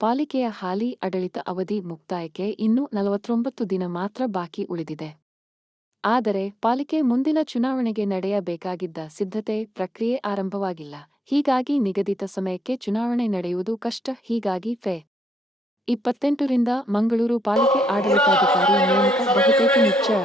ಪಾಲಿಕೆಯ ಹಾಲಿ ಆಡಳಿತ ಅವಧಿ ಮುಕ್ತಾಯಕ್ಕೆ ಇನ್ನೂ 49 ದಿನ ಮಾತ್ರ ಬಾಕಿ ಉಳಿದಿದೆ. ಆದರೆ ಪಾಲಿಕೆ ಮುಂದಿನ ಚುನಾವಣೆಗೆ ನಡೆಯಬೇಕಾಗಿದ್ದ ಸಿದ್ಧತೆ ಪ್ರಕ್ರಿಯೆ ಆರಂಭವಾಗಿಲ್ಲ. ಹೀಗಾಗಿ ನಿಗದಿತ ಸಮಯಕ್ಕೆ ಚುನಾವಣೆ ನಡೆಯುವುದು ಕಷ್ಟ. ಹೀಗಾಗಿ ಫೆ. 28 ರಿಂದ ಮಂಗಳೂರು ಪಾಲಿಕೆ ಆಡಳಿತಾಧಿಕಾರಿ ನೇಮಕ ಬಹುತೇಕ ನಿಶ್ಚಯ.